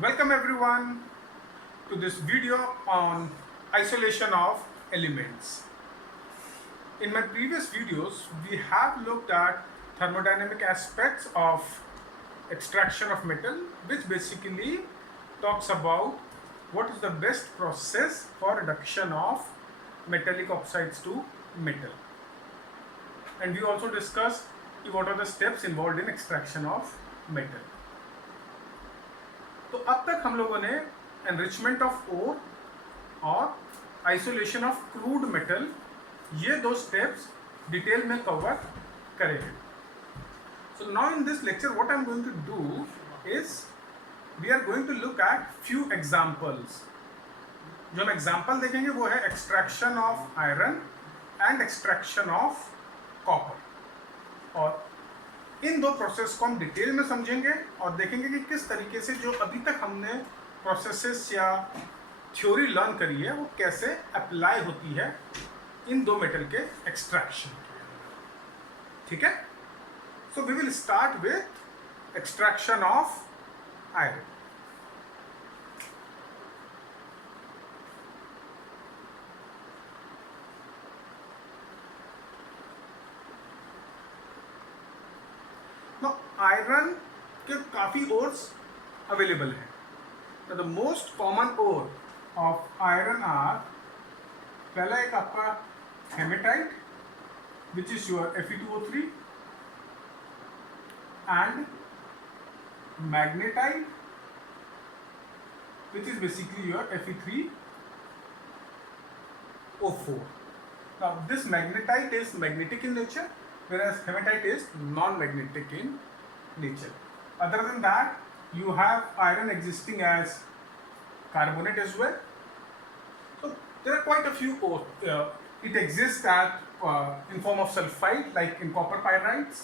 Welcome everyone to this video on isolation of elements. In my previous videos, we have looked at thermodynamic aspects of extraction of metal, which basically talks about what is the best process for reduction of metallic oxides to metal. And we also discussed what are the steps involved in extraction of metal. तो अब तक हम लोगों ने enrichment of ओर और isolation of crude metal ये दो steps detail में कवर करे हैं. So now in this lecture what I am going to do is we are going to look at few examples. जो हम एग्जांपल देखेंगे वो है extraction of iron and extraction of copper. और इन दो प्रोसेस को हम डिटेल में समझेंगे और देखेंगे कि किस तरीके से जो अभी तक हमने प्रोसेसेस या थ्योरी लर्न करी है वो कैसे अप्लाई होती है इन दो मेटल के एक्सट्रैक्शन. ठीक है, so we will start with extraction of iron. Iron के काफ़ी ओर्स अवेलेबल हैं. The most common ore of iron are, पहला एक आपका hematite which is your Fe2O3 and magnetite which is basically your Fe3O4. Now this magnetite is magnetic in nature, whereas hematite is non-magnetic in nature. Other than that, you have iron existing as carbonate as well. So there are quite a few ores. It exists in form of sulfide, like in copper pyrites.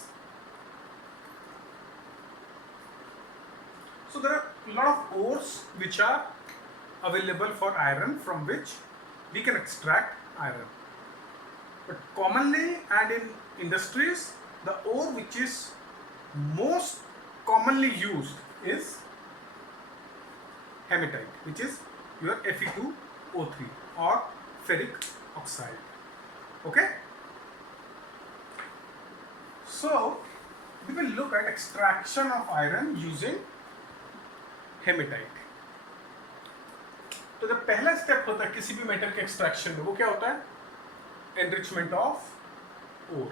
So there are a lot of ores which are available for iron, from which we can extract iron. But commonly and in industries, the ore which is most commonly used is hematite, which is your Fe2O3 or ferric oxide. Okay, so we will look at extraction of iron using hematite. तो जब पहला step होता है किसी भी metal के extraction में, वो क्या होता है? Enrichment of ore.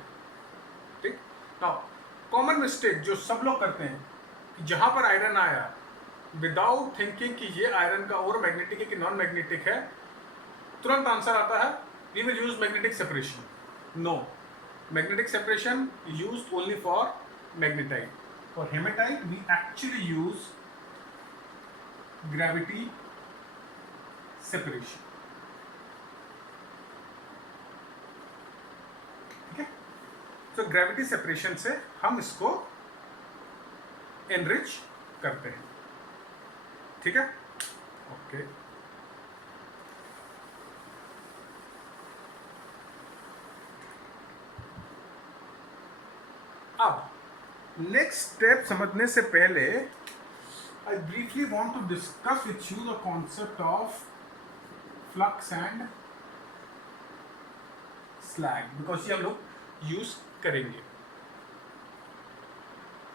ठीक. नाउ कॉमन मिस्टेक जो सब लोग करते हैं कि जहां पर आयरन आया, विदाउट थिंकिंग कि ये आयरन का ओर मैग्नेटिक है कि नॉन मैग्नेटिक है, तुरंत आंसर आता है we will use magnetic separation. No, magnetic separation used only for magnetite. For hematite we actually use gravity separation. तो ग्रेविटी सेपरेशन से हम इसको एनरिच करते हैं. ठीक है, ओके. अब नेक्स्ट स्टेप समझने से पहले I briefly want to discuss with you the concept of flux and slag, because ये हम लोग यूज करेंगे.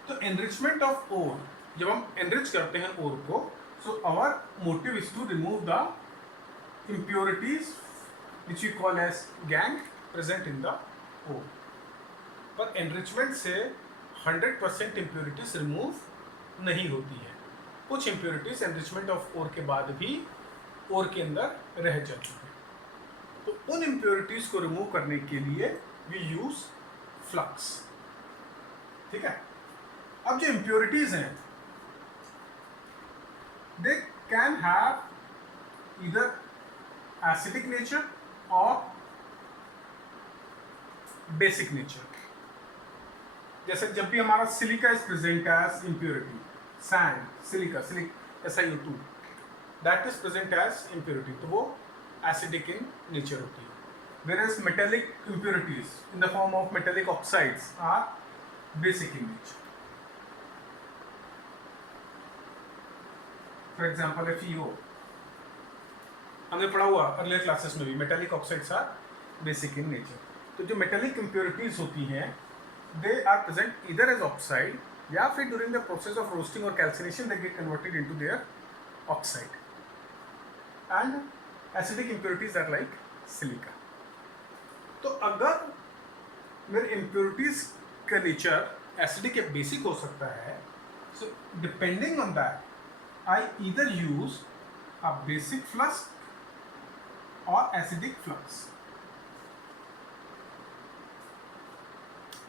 तो एनरिचमेंट ऑफ ओर, जब हम एनरिच करते हैं ओर को, so our motive is to remove the impurities which we call as gangue present in the ore. पर एनरिचमेंट से 100% impurities रिमूव नहीं होती है. कुछ impurities एनरिचमेंट ऑफ ओर के बाद भी ओर के अंदर रह जाती है. तो उन impurities को रिमूव करने के लिए we use फ्लक्स. ठीक है. अब जो इम्प्योरिटीज हैं, they can have either acidic nature और बेसिक नेचर. जैसे जब भी हमारा silica is present as impurity, sand, silica, SiO2, that is present as impurity, तो वो एसिडिक इन नेचर होती है. Whereas metallic impurities in the form of metallic oxides are basic in nature. For example FeO, हमने पढ़ा हुआ earlier classes में भी, metallic oxides are basic in nature. तो जो मेटेलिक इम्प्योरिटीज होती हैं दे आर प्रेजेंट इधर एज ऑक्साइड या फिर during the process of roasting और calcination they get converted into their oxide. And acidic impurities are like silica. तो अगर मेरे इम्प्योरिटीज का नेचर एसिडिक या बेसिक हो सकता है, so depending on that I either use a basic flux और एसिडिक फ्लक्स।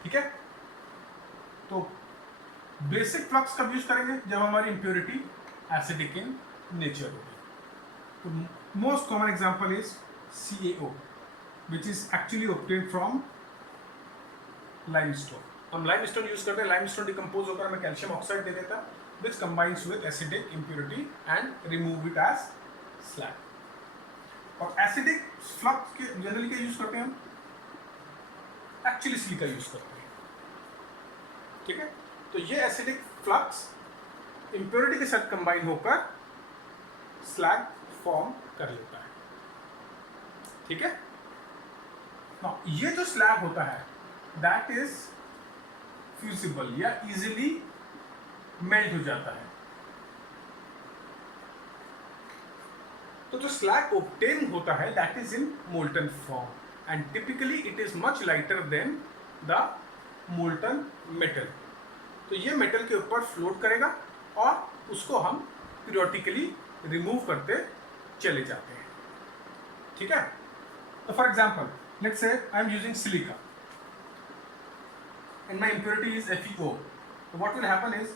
ठीक है, तो बेसिक फ्लक्स कब यूज करेंगे? जब हमारी इम्प्योरिटी एसिडिक इन नेचर होगी। तो most common example is CaO, which is actually obtained from limestone. हम लाइमस्टोन यूज करते हैं, लाइमस्टोन डिकम्पोज होकर हमें कैल्शियम ऑक्साइड दे देता है which combines with acidic impurity and remove it as slag. और एसिडिक फ्लक्स के जनरली क्या यूज करते हैं हम? एक्चुअली सिलिका यूज करते हैं। ठीक है, तो ये एसिडिक फ्लक्स इम्प्योरिटी के साथ कंबाइन होकर स्लैग फॉर्म कर लेता है। ठीक है, ये जो स्लैग होता है दैट इज फ्यूजिबल या इजीली मेल्ट हो जाता है। तो जो स्लैग ऑब्टेन होता है that is in molten form and typically it is much lighter than the molten metal. तो ये मेटल के ऊपर फ्लोट करेगा और उसको हम पीरियोडिकली रिमूव करते चले जाते हैं। ठीक है, तो for example let's say I am using silica and my impurity is FeO. So what will happen is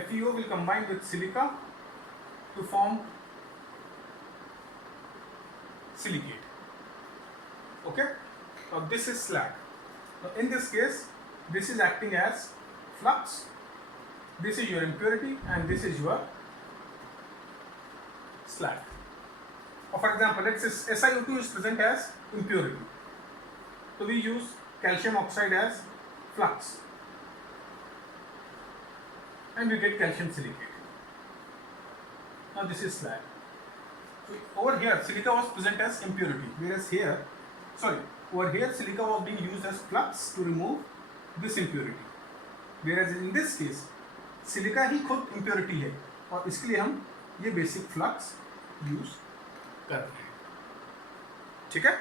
FeO will combine with silica to form silicate. Okay, now this is slag. Now in this case this is acting as flux, this is your impurity and this is your slag. Or for example let's say SiO2 is present as impurity. So we use calcium oxide as flux and we get calcium silicate. Now this is slag. So over here silica was present as impurity, whereas over here silica was being used as flux to remove this impurity, whereas in this case silica ही खुद impurity है और इसके लिए हम ये basic flux use कर रहे हैं। ठीक है,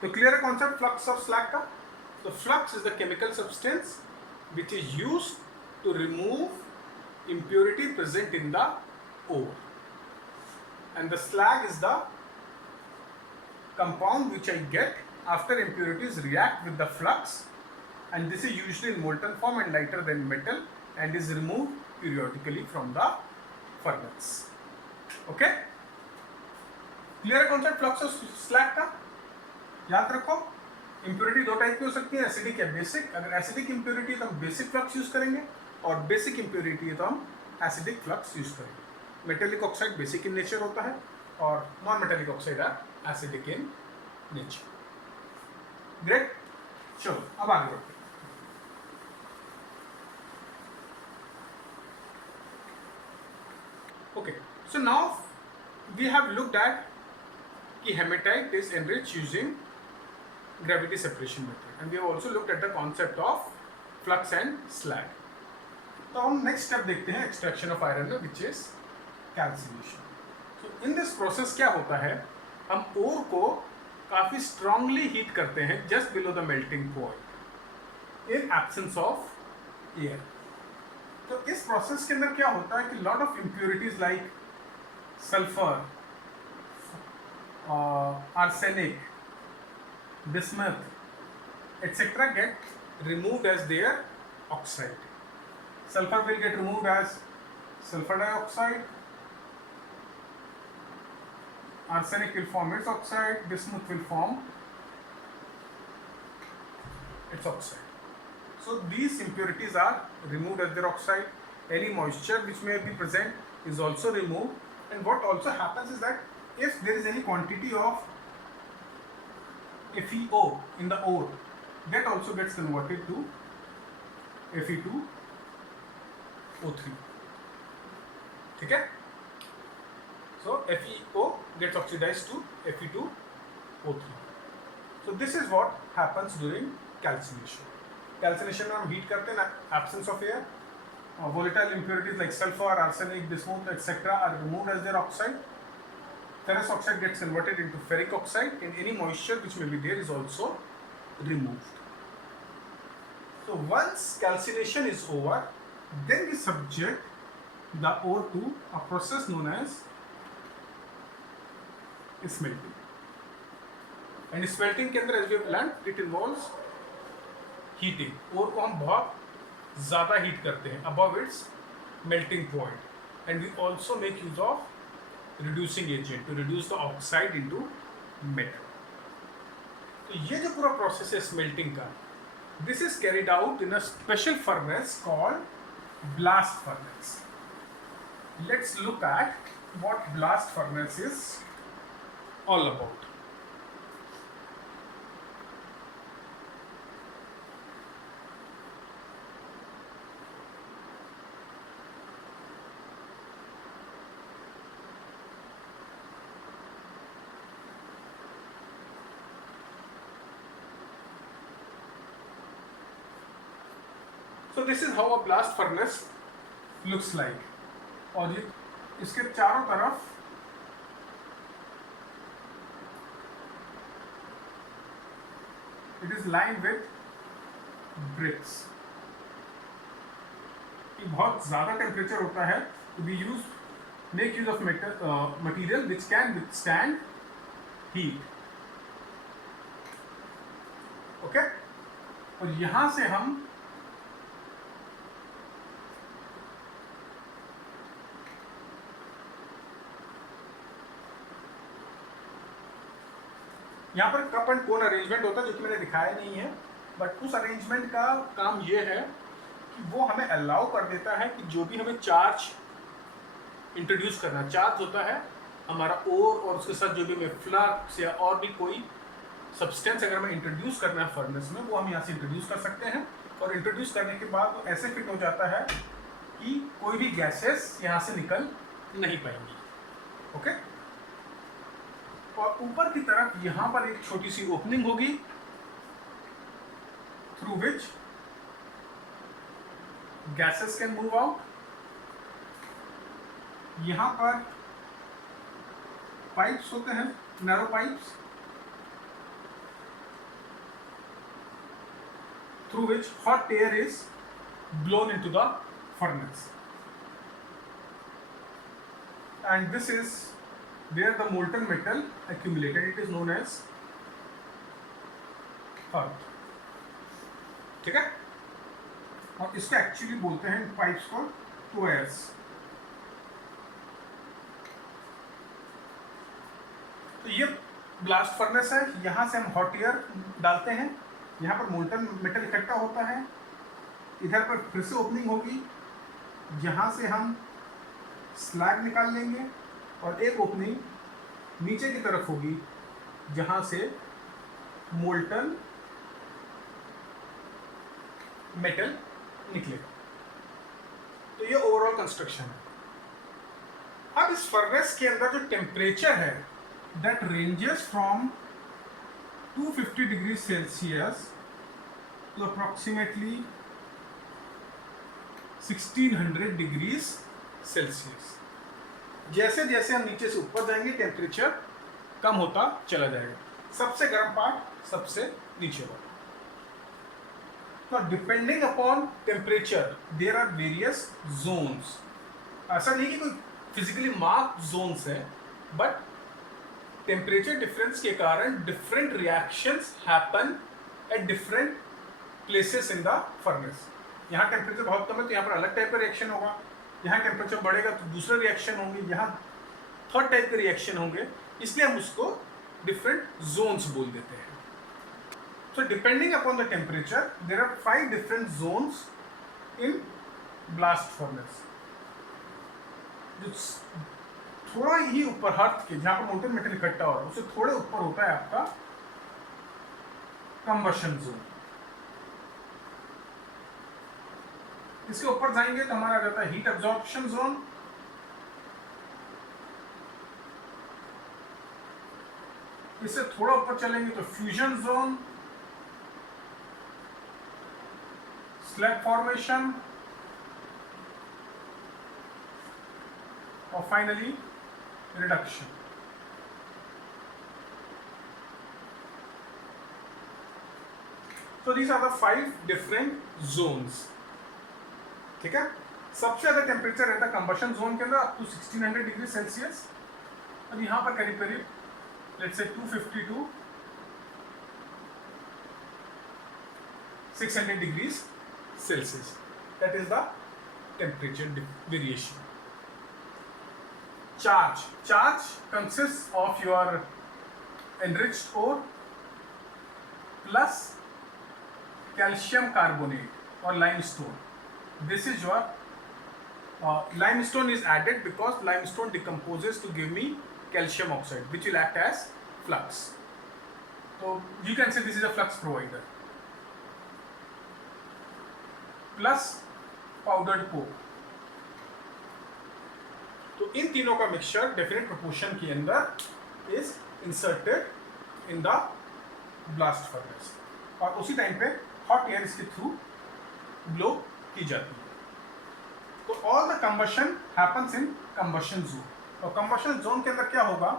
तो क्लियर है कॉन्सेप्ट फ्लक्स ऑफ स्लैग का? तो flux is the chemical substance which is used to remove impurity present in the ore, and the slag is the compound which I get after impurities react with the flux, and this is usually in molten form and lighter than metal and is removed periodically from the furnace. Okay, clear है concept flux of slag का? याद रखो impurity दो type की हो सकती है, acidic या बेसिक। अगर एसिडिक इंप्योरिटी तो हम बेसिक फ्लक्स यूज करेंगे और बेसिक इंप्योरिटी है तो हम एसिडिक फ्लक्स यूज करेंगे। Metallic oxide basic in nature होता है और non metallic oxide are acidic in nature. Great, चलो अब आगे बढ़ते हैं। Okay, so now we have looked at कि hematite is enriched using gravity separation method, and we have also looked at the concept of flux and slag. तो हम next step देखते हैं एक्सट्रैक्शन ऑफ आयरन में, which is calcination. तो in this process क्या होता है, हम ओर को काफ़ी स्ट्रांगली हीट करते हैं just below the melting point in absence of air. तो इस प्रोसेस के अंदर क्या होता है कि lot of impurities like sulphur, arsenic, bismuth, etc. get removed as their oxide. Sulfur will get removed as sulfur dioxide, arsenic will form its oxide, bismuth will form its oxide. So these impurities are removed as their oxide. Any moisture which may be present is also removed, and what also happens is that if there is any quantity of FeO in the ore, that also gets converted to Fe2O3. ठीक है, So FeO gets oxidized to Fe2O3. So this is what happens during calcination. Calcination में हम heat करते हैं ना, absence of air, volatile impurities like sulfur, arsenic, bismuth, etc. are removed as their oxide. Ferrous oxide gets converted into ferric oxide, and any moisture which may be there is also removed. So once calcination is over, then we subject the ore to a process known as smelting. And smelting के अंदर as we have learned, it involves heating. ore को हम बहुत ज़्यादा heat करते हैं above its melting point, and we also make use of reducing agent to reduce the oxide into metal. तो ये जो पूरा process है smelting का, this is carried out in a special furnace called blast furnace. Let's look at what blast furnace is all about. So this is how a blast furnace looks like. और ये इसके चारों तरफ it is lined with bricks. ये बहुत ज़्यादा temperature होता है, तो we make use of material which can withstand heat. Okay? और यहाँ से हम यहाँ पर कप एंड कोन अरेंजमेंट होता है, जो कि मैंने दिखाया नहीं है, बट उस अरेंजमेंट का काम ये है कि वो हमें अलाउ कर देता है कि जो भी हमें चार्ज इंट्रोड्यूस करना, चार्ज होता है हमारा ओर और उसके साथ जो भी हमें फ्लक्स या और भी कोई सब्सटेंस अगर हमें इंट्रोड्यूस करना है फर्नेस में, वो हम यहाँ से इंट्रोड्यूस कर सकते हैं, और इंट्रोड्यूस करने के बाद वो ऐसे फिट हो जाता है कि कोई भी गैसेस यहाँ से निकल नहीं पाएंगी. ओके, और ऊपर की तरफ यहाँ पर एक छोटी सी ओपनिंग होगी through which gases can move out. यहाँ पर पाइप्स होते हैं, narrow pipes, through which hot air is blown into the furnace, and this is where the molten metal accumulated. It is known as earth. ठीक है, और इसको actually बोलते हैं पाइप्स को टोयर्स. तो ये ब्लास्ट फर्नेस है, यहाँ से हम हॉट एयर डालते हैं, यहाँ पर मोल्टन मेटल इकट्ठा होता है, इधर पर फिर से ओपनिंग होगी, यहाँ से हम स्लैग निकाल लेंगे, और एक ओपनिंग नीचे की तरफ होगी जहाँ से मोल्टन मेटल निकलेगा. तो ये ओवरऑल कंस्ट्रक्शन है. अब इस फर्नेस के अंदर जो टेम्परेचर है, that ranges from 250 degree Celsius to approximately 1600 degrees Celsius. जैसे जैसे हम नीचे से ऊपर जाएंगे टेम्परेचर कम होता चला जाएगा. सबसे गर्म पार्ट सबसे नीचे वाला. तो depending upon temperature there are various zones. ऐसा नहीं कि कोई फिजिकली मार्क जोन्स है, बट टेम्परेचर डिफरेंस के कारण different reactions happen at different places in the furnace. यहाँ टेम्परेचर बहुत कम है तो यहाँ पर अलग टाइप का रिएक्शन होगा, यहाँ टेम्परेचर बढ़ेगा तो दूसरे रिएक्शन होंगे, यहाँ थर्ड टाइप के रिएक्शन होंगे, इसलिए हम उसको डिफरेंट जोन्स बोल देते हैं. So depending upon the temperature there are 5 different zones in blast furnace. थोड़ा ही ऊपर हर्थ के, जहाँ पर मोल्टन मेटल इकट्ठा हो रहा है, उससे थोड़े ऊपर होता है आपका कंबशन जोन. इसके ऊपर जाएंगे तो हमारा आ जाता है हीट एब्जॉर्प्शन जोन, इससे थोड़ा ऊपर चलेंगे तो फ्यूजन जोन, स्लैग फॉर्मेशन और finally reduction. So these are the 5 different zones. ठीक है. सबसे ज्यादा टेम्परेचर रहता है कंबशन जोन के अंदर अप टू 1600 डिग्री सेल्सियस. अब यहाँ पर करीब करीब लेट्स से 250 to 600 degrees Celsius. That is the temperature variation. Charge consists of your enriched ore plus calcium carbonate or limestone. This is your limestone is added because limestone decomposes to give me calcium oxide, which will act as flux. So you can say this is a flux provider. Plus powdered coke. तो इन तीनों का mixture definite proportion के अंदर is inserted in the blast furnace और उसी time पे hot air इसके through blow की जाती है. तो all the combustion happens in combustion zone. और कंबशन जोन के अंदर क्या होगा,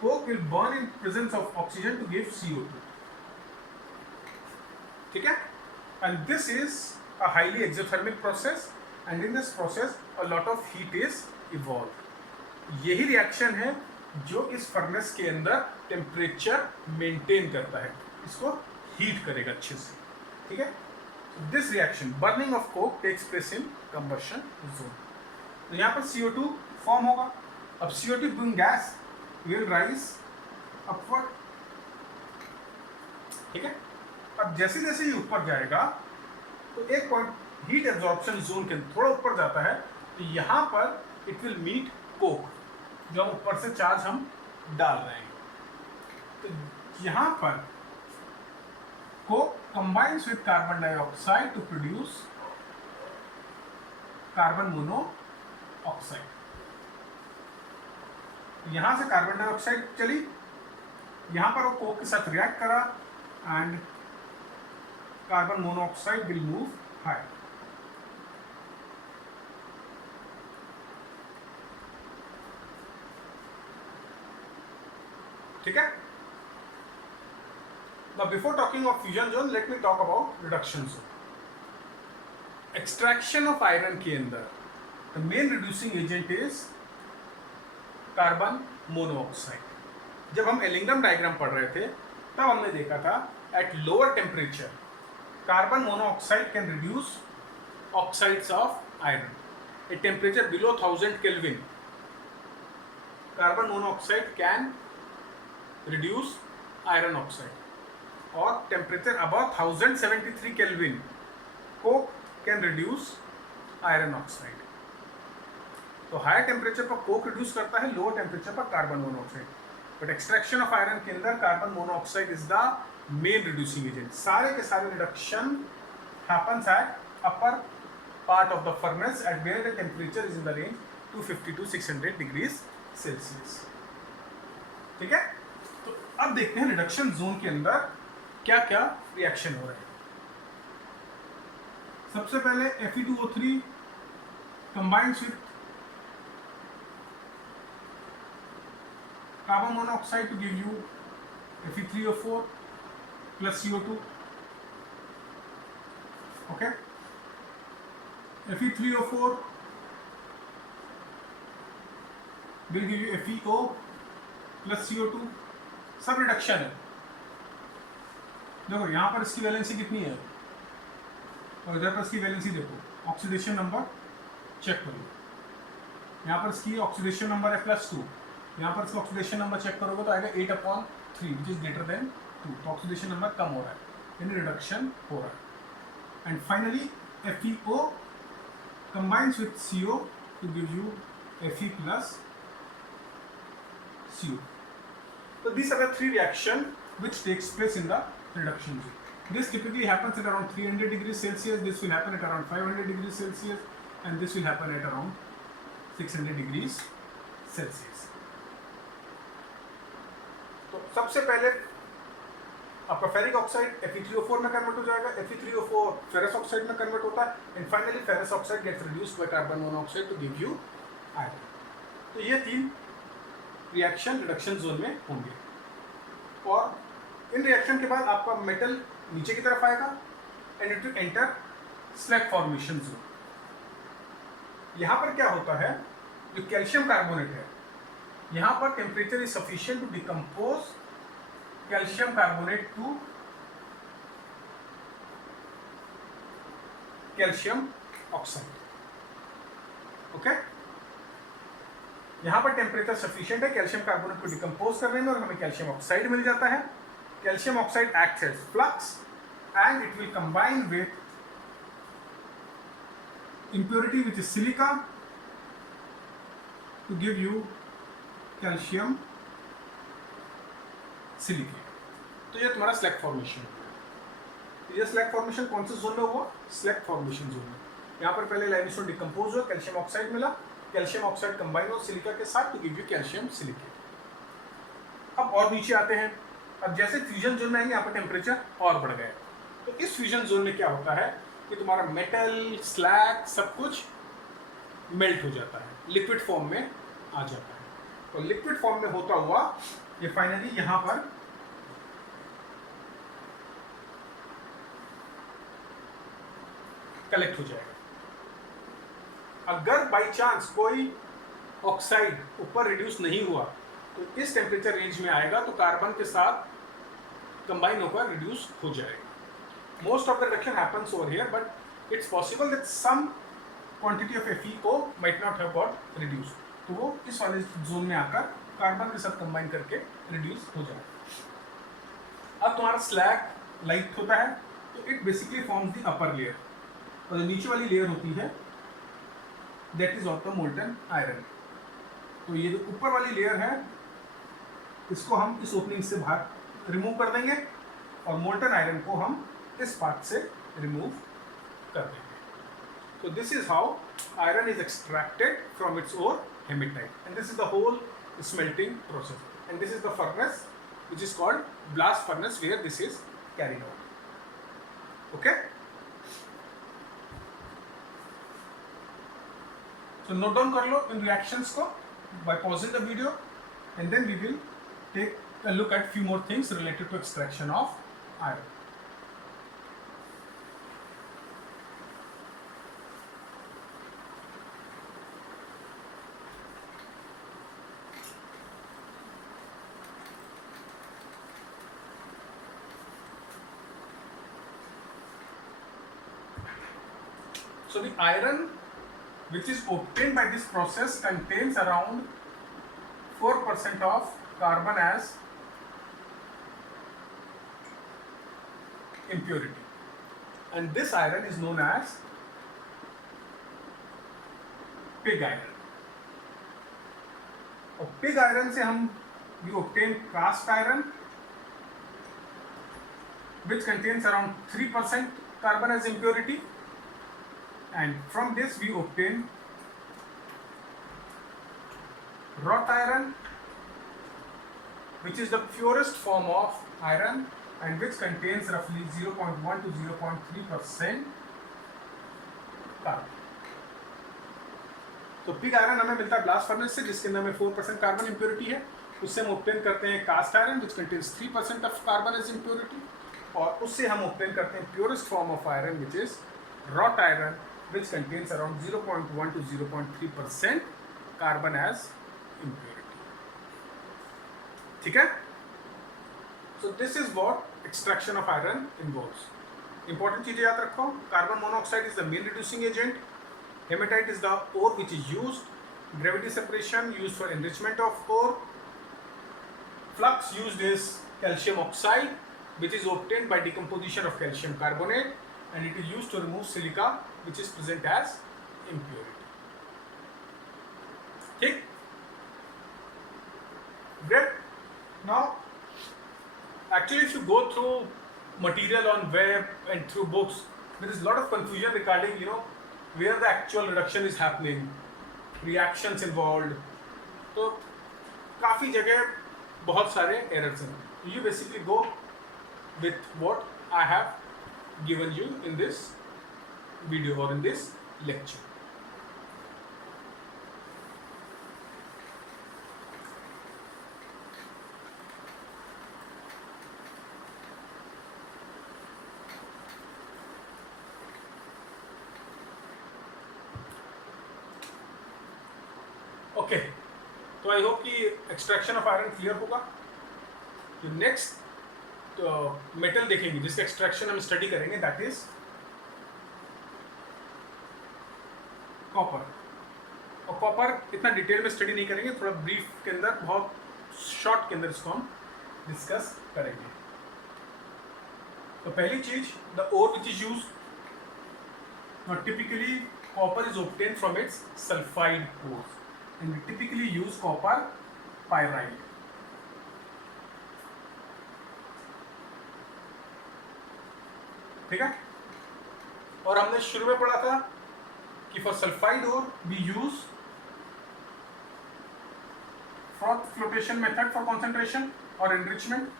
coke will burn in presence of oxygen to give CO2. ठीक है. And this is a highly exothermic process and in this process a lot of heat is evolved. यही reaction है जो इस फर्नेस के अंदर टेम्परेचर मेंटेन करता है, इसको हीट करेगा अच्छे से. ठीक है. This reaction burning of coke takes place in combustion zone. तो यहाँ पर CO2 फॉर्म होगा. अब CO2 being gas will rise upward. ठीक है. अब जैसे जैसे ये ऊपर जाएगा तो एक पॉइंट हीट एब्जॉर्प्शन जोन के थोड़ा ऊपर जाता है तो यहाँ पर इट विल मीट कोक, जो हम ऊपर से चार्ज हम डाल रहे हैं. तो यहाँ पर coke combines with carbon dioxide to produce carbon monoxide. यहाँ से कार्बन डाइऑक्साइड चली, यहाँ पर वो कोक के साथ रिएक्ट करा and carbon monoxide will move high. ठीक है. Now before talking of fusion zone, let me talk about reduction zone. Extraction of iron के अंदर the main reducing agent is carbon monoxide. जब हम एलिंगम डायग्राम पढ़ रहे थे तब हमने देखा था at lower temperature carbon monoxide can reduce oxides of iron. At temperature below 1000 Kelvin carbon monoxide can reduce iron oxide or temperature above 1073 Kelvin coke can reduce iron oxide. तो higher temperature पर coke reduce करता है, lower temperature पर carbon monoxide. But extraction of iron के अंदर carbon monoxide is the main reducing agent. सारे के सारे reduction happens at upper part of the furnace at where the temperature is in the range 250 to 600 degrees Celsius. ठीक है. तो अब देखते हैं रिडक्शन जोन के अंदर क्या क्या रिएक्शन हो रहे हैं. सबसे पहले Fe2O3 combines with carbon monoxide to give you Fe3O4 plus CO2. Okay. Fe3O4 will give you FeO plus CO2. सब रिडक्शन है. देखो यहाँ पर इसकी वैलेंसी कितनी है और इधर पर इसकी वैलेंसी देखो. ऑक्सीडेशन नंबर चेक करो. यहाँ पर इसकी ऑक्सीडेशन नंबर है +2. यहाँ पर इसका ऑक्सीडेशन नंबर चेक करोगे तो आएगा 8/3 विच इज ग्रेटर देन 2. तो ऑक्सीडेशन नंबर कम हो रहा है, यानी रिडक्शन हो रहा है. And finally FeO combines with CO to give you Fe plus CO. So these are the three reactions which takes place in the reduction zone. This typically happens at around 300 degrees Celsius. This will happen at around 500 degrees Celsius, and this will happen at around 600 degrees Celsius. तो सबसे पहले आपका ferric oxide Fe3O4 में convert हो जाएगा, Fe3O4 ferrous oxide में convert होता है, and finally ferrous oxide gets reduced by carbon monoxide to give you iron. तो ये 3 रिएक्शन रिडक्शन जोन में होंगे, और इन रिएक्शन के बाद आपका मेटल नीचे की तरफ आएगा and it will enter slag formation zone. यहाँ पर क्या होता है, जो कैल्शियम कार्बोनेट है, यहाँ पर temperature is sufficient to decompose calcium carbonate to calcium oxide. Okay, यहाँ पर टेम्परेचर सफिशिएंट है कैल्शियम कार्बोनेट को डिकम्पोज करने में, और हमें कैल्शियम ऑक्साइड मिल जाता है। Calcium oxide acts as flux and it will combine with impurity which is silica to give you calcium silicate। तो ये तुम्हारा स्लैग फॉर्मेशन है। ये स्लैग फॉर्मेशन कौन से जोन में हुआ, स्लैग फॉर्मेशन जोन में। यहाँ पर पहले लाइमस्टोन डिकम्पोज हुआ, कैल्शियम ऑक्साइड मिला, कैल्शियम ऑक्साइड कंबाइन हो सिलिका के साथ to give you calcium silicate. अब और नीचे आते हैं, अब जैसे फ्यूजन जोन में आएंगे यहाँ पर टेम्परेचर और बढ़ गया। तो इस फ्यूजन जोन में क्या होता है कि तुम्हारा मेटल स्लैग सब कुछ मेल्ट हो जाता है, लिक्विड फॉर्म में आ जाता है। तो लिक्विड फॉर्म में होता हुआ ये फाइनली यहाँ पर कलेक्ट हो जाएगा। अगर बाई चांस कोई ऑक्साइड ऊपर रिड्यूस नहीं हुआ तो इस टेम्परेचर रेंज में आएगा, तो कार्बन के साथ कंबाइन होकर रिड्यूस हो जाएगा। Most of the reduction happens over here, but it's possible that some quantity of FeCO might not have got reduced. तो वो इस वाले जोन में आकर कार्बन के साथ कंबाइन करके रिड्यूस हो जाएगा। अब तुम्हारा स्लैग लाइट होता है, तो it basically forms the upper layer, और जो नीचे वाली लेयर होती है that is of the molten iron. तो ये जो ऊपर वाली लेयर है इसको हम इस ओपनिंग से बाहर रिमूव कर देंगे, और मोल्टन आयरन को हम इस पार्ट से रिमूव कर देंगे। So this is how iron is extracted from its ore hematite, and this is the whole smelting process, and this is the furnace which is called blast furnace where this is carried out. Okay, so note down कर लो इन reactions को by pausing the video, and then we will take a look at few more things related to extraction of iron. So the iron which is obtained by this process contains around 4% of carbon as impurity, and this iron is known as pig iron. और pig iron से हम we obtain cast iron which contains around 3% carbon as impurity, and from this we obtain wrought iron which is the purest form of iron and which contains roughly 0.1 to 0.3% carbon. तो pig iron हमें मिलता है blast furnace से, जिसके अंदर में 4% carbon impurity है। उससे हम ऑब्टेन करते हैं cast iron which contains 3% of carbon as impurity, और उससे हम ऑब्टेन करते हैं purest form of iron which is wrought iron which contains around 0.1 to 0.3% carbon as impurity. ठीक है? So this is what extraction of iron involves. Important चीजें याद रखो, carbon monoxide is the main reducing agent, hematite is the ore which is used, gravity separation used for enrichment of ore, flux used is calcium oxide which is obtained by decomposition of calcium carbonate, and it is used to remove silica which is present as impurity. ठीक? Great. Now, actually, if you go through material on web and through books, there is a lot of confusion regarding, where the actual reduction is happening, reactions involved. तो काफ़ी जगह बहुत सारे errors हैं. You basically go with what I have given you in this video और इन this lecture. Okay, तो I hope कि extraction of iron clear होगा. तो नेक्स्ट मेटल देखेंगे जिसका एक्सट्रैक्शन हम स्टडी करेंगे, दैट इज कॉपर. और कॉपर इतना डिटेल में स्टडी नहीं करेंगे, थोड़ा ब्रीफ के अंदर, बहुत शॉर्ट के अंदर इसको हम डिस्कस करेंगे. तो पहली चीज, the ore which is use, typically copper is obtain from its sulphide ores and we typically use copper pyrite. ठीक है. और हमने शुरू में पढ़ा था कि for sulphide ore we use froth flotation method for concentration और enrichment.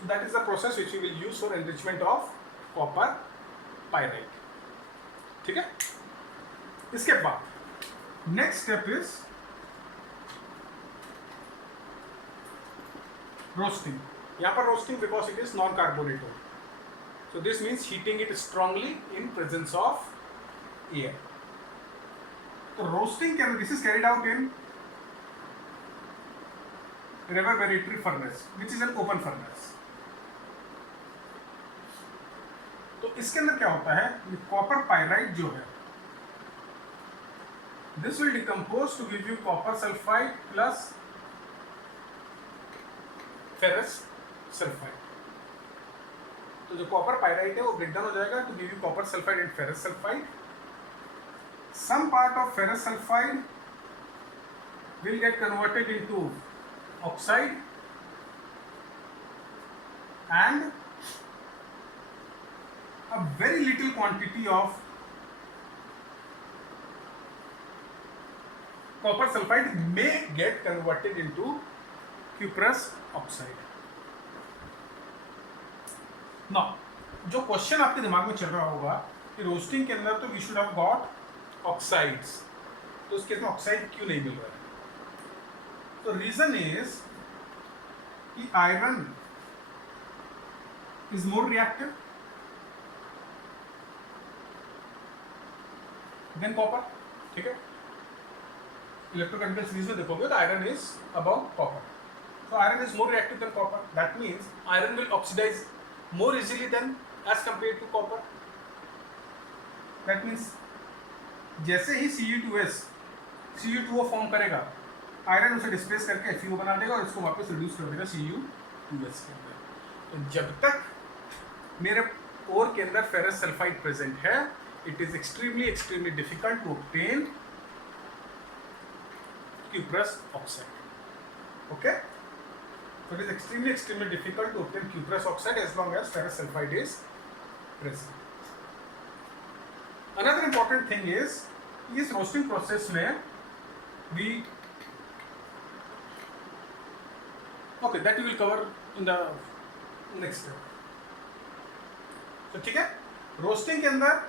So that is the process which we will use for enrichment of copper pyrite. ठीक है. इसके बाद next step is roasting. यहाँ पर roasting because it is non-carbonated. So this means heating it strongly in presence of air. So roasting this is carried out in reverberatory furnace, which is an open furnace. तो इसके अंदर क्या होता है, copper pyrite जो है, this will decompose to give you copper sulfide plus ferrous sulfide. तो जो कॉपर पाइराइट है वो ब्रेक डाउन हो जाएगा to give you copper sulfide and ferrous sulfide. Some part of ferrous sulfide will get converted into oxide and a very little quantity of copper sulfide may get converted into cuprous oxide. Now, जो question आपके दिमाग में चल रहा होगा कि roasting के अंदर तो we should have got oxides, तो उस केस में ऑक्साइड क्यों नहीं मिल रहा है? तो रीजन इज कि iron is more reactive than copper. ठीक है. इलेक्ट्रोकेमिकल सीरीज में देखोगे तो iron is above copper. So iron is more reactive than copper. That means iron will oxidize more easily than as compared to copper. That means जैसे ही Cu2s Cu2O form करेगा, iron उसे displace करके FeO बना देगा और इसको वापस reduce कर देगा Cu2s के अंदर. तो जब तक मेरे ओर के अंदर फेरस सल्फाइड प्रेजेंट है, it is extremely difficult to obtain cuprous oxide. Okay? So it is extremely difficult to obtain cuprous oxide as long as ferrous sulfide is present. Another important thing is इस roasting process में we that we will cover in the next step. तो ठीक है, roasting के अंदर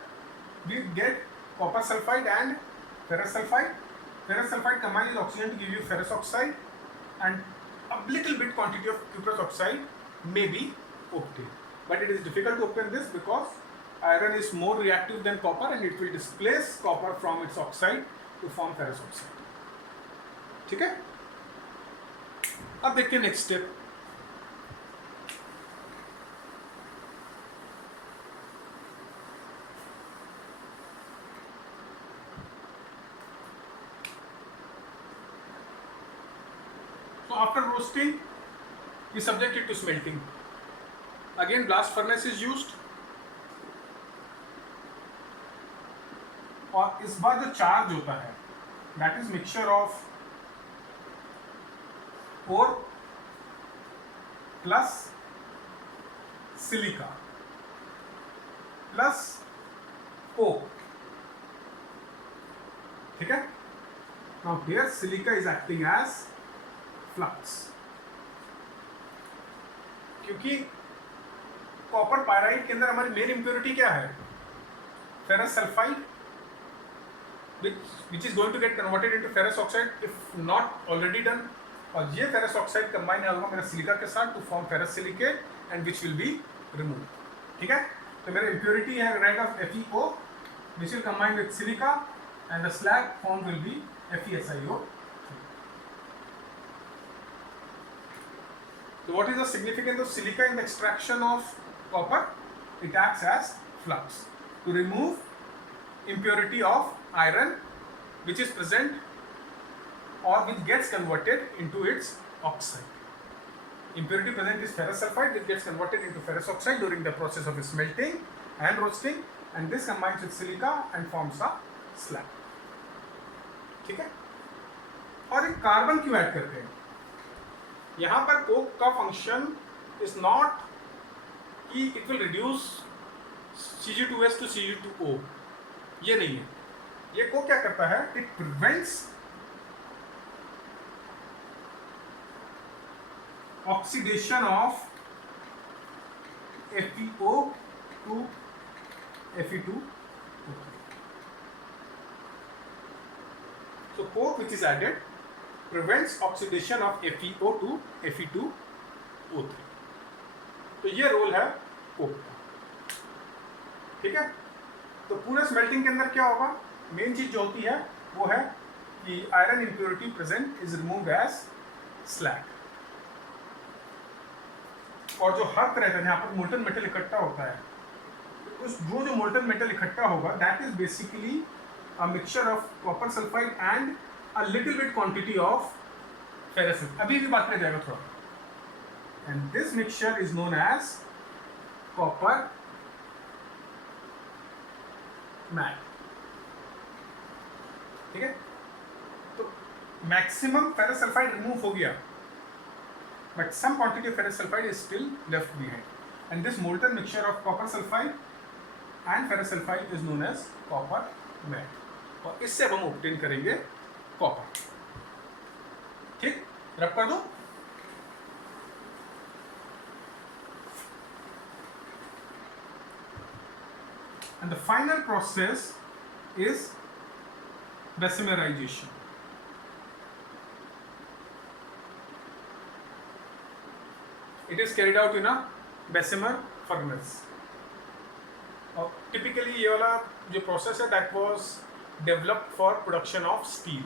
we get copper sulfide and ferrous sulfide. Ferrous sulfide combined with oxygen to give you ferrous oxide, and a little bit quantity of cuprous oxide may be obtained. But it is difficult to obtain this because iron is more reactive than copper and it will displace copper from its oxide to form ferrous oxide. ठीक है. अब देखिए next step. So after roasting, we subject it to smelting. Again, blast furnace is used. और इस बार जो charge होता है, that is mixture of ore plus silica plus coke. ठीक है. Now here silica is acting as flux. क्योंकि copper pyrite के अंदर हमारी मेन इम्प्योरिटी क्या है, ferrous sulphide, which is going to get converted into ferrous oxide if not already done. और ये ferrous oxide combine होगा मेरा सिलिका के साथ to form ferrous silicate and which will be removed. ठीक है, तो मेरा impurity है रहेगा FeO which will combine with silica and the slag form will be FeSiO. So what is the significance of silica in the extraction of copper? It acts as flux to remove impurity of iron which is present or which gets converted into its oxide. Impurity present is ferrous sulfide which gets converted into ferrous oxide during the process of smelting and roasting, and this combines with silica and forms a slag. ठीक है, और एक carbon क्यों add करते हैं? यहाँ पर Coke का फंक्शन इज नॉट कि it will reduce Cg2S to Cg2O, ये नहीं है. ये कोक क्या करता है? It prevents oxidation of FeO to Fe2. So coke which is added prevents oxidation of FeO to Fe2O3. तो ये रोल है कोक का. ठीक है, तो पूरे स्मेल्टिंग के अंदर क्या होगा? मेन चीज जो होती है वो है कि iron impurity present is removed as slag. और जो हर तरह का यहाँ पर मोल्टन मेटल इकट्ठा होता है, उस जो मोल्टन मेटल इकट्ठा होगा that is basically a mixture of copper sulfide and a little bit quantity of ferrous sulfide. अभी भी बात में जाएगा थोड़ा. And this mixture is known as copper matte. ठीक है, तो मैक्सिमम ferrous sulfide रिमूव हो गया, but some quantity of ferrous sulfide is still left behind. And this molten mixture of copper sulfide and ferrous sulfide is known as copper matte. और इससे हम obtain करेंगे copper. ठीक, रब कर दो. And the final process is Bessemerization. It is carried out in a Bessemer furnace. और typically ये वाला जो प्रोसेस है that was developed for production of steel,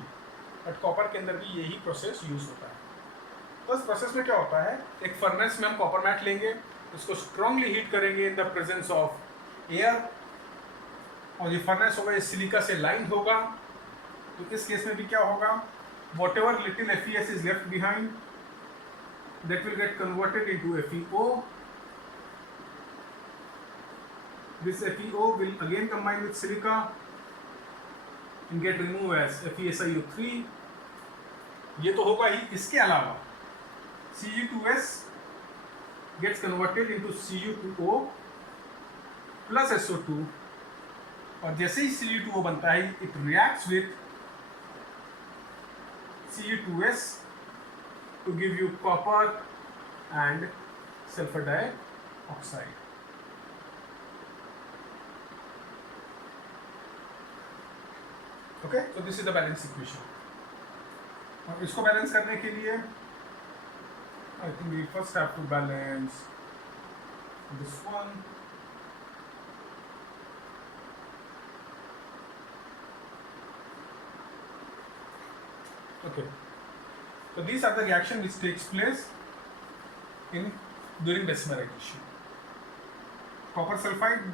but copper के अंदर भी यही प्रोसेस यूज होता है. तो इस प्रोसेस में क्या होता है, एक फर्नेस में हम कॉपर मैट लेंगे, उसको स्ट्रांगली हीट करेंगे in the presence of air, और ये फर्नेस होगा ये सिलिका से लाइंड होगा. तो इस केस में भी क्या होगा, what ever little FeS is left behind that will get converted into FeO. This FeO will again combine with silica and get removed as FeSiO3. ये तो होगा ही. इसके अलावा Cg2S gets converted into Cu2O plus SO2, और जैसे ही Cg2O बनता है it reacts with Cg2S to give you copper and sulfur dioxide. Okay, so this is the balance equation. और इसको बैलेंस करने के लिए I think we first have to balance this one. Okay, so these are the reaction which takes place in during Bessemerization. Copper sulfide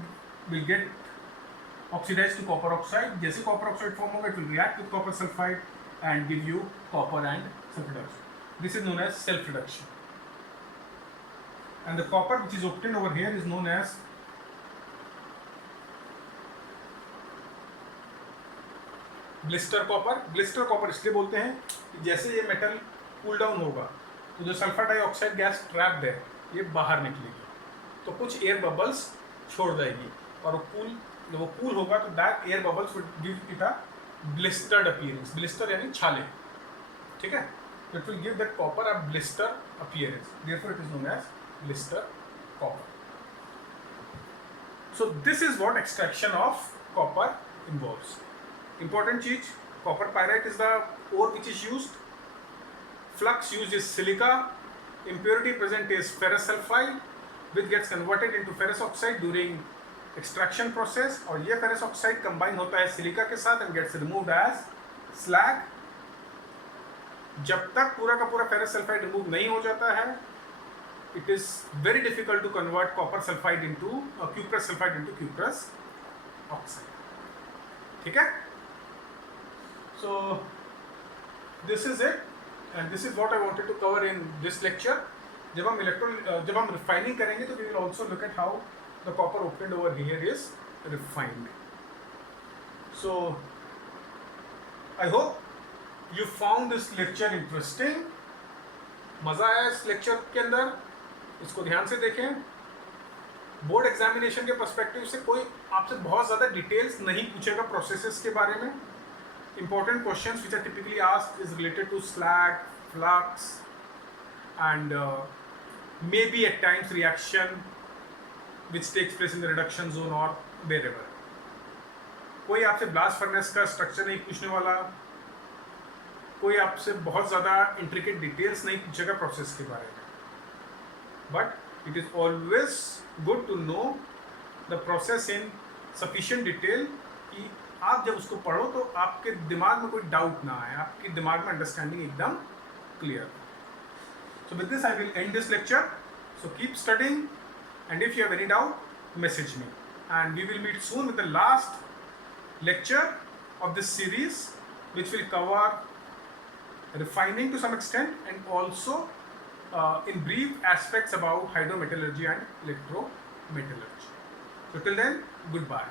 will get oxidized to copper oxide. जैसे copper oxide form होगा, it will react with copper sulfide and give you copper and sulfur dioxide. This is known as self-reduction. And the copper which is obtained over here is known as blister copper. Blister copper इसलिए बोलते हैं कि जैसे ये metal cool down होगा तो जो sulphur dioxide gas trapped है ये बाहर निकलेगी, तो कुछ एयर बबल्स छोड़ जाएगी, और जब वो कूल होगा तो that air bubbles would give it a blistered appearance. Blister यानी छाले. ठीक है, it will give that copper a blister appearance, therefore it is known as blister copper. So this is what extraction of copper involves. Important cheez, copper pyrite is the ore which is used. Flux used is silica. Impurity present is ferrous sulfide, which gets converted into ferrous oxide during extraction process. और ये ferrous oxide combine होता है silica के साथ and gets removed as slag. जब तक पूरा का पूरा ferrous sulfide remove नहीं हो जाता है, it is very difficult to convert copper sulfide into cuprous sulfide into cuprous oxide. ठीक है? So this is it, and this is what I wanted to cover in this lecture. जब हम refining करेंगे तो we will also look at how the copper obtained over here is refined. So I hope you found this lecture interesting. मज़ा आया इस lecture के अंदर, इसको ध्यान से देखें. बोर्ड एग्जामिनेशन के पर्सपेक्टिव से कोई आपसे बहुत ज़्यादा डिटेल्स नहीं पूछेगा प्रोसेसेस के बारे में. Important questions which are typically asked is related to slag, flux, and maybe at times reaction which takes place in the reduction zone or wherever. कोई आपसे ब्लास्ट फर्नेस का स्ट्रक्चर नहीं पूछने वाला, कोई आपसे बहुत ज़्यादा इंट्रिकेट डिटेल्स नहीं पूछेगा प्रोसेस के बारे में. But it is always good to know the process in sufficient detail कि आप जब उसको पढ़ो तो आपके दिमाग में कोई डाउट ना आए, आपके दिमाग में अंडरस्टैंडिंग एकदम clear. So with this I will end this lecture. So keep studying, and if you have any doubt, message me. And we will meet soon with the last lecture of this series, which will cover refining to some extent and also in brief aspects about hydrometallurgy and electrometallurgy. So till then, goodbye.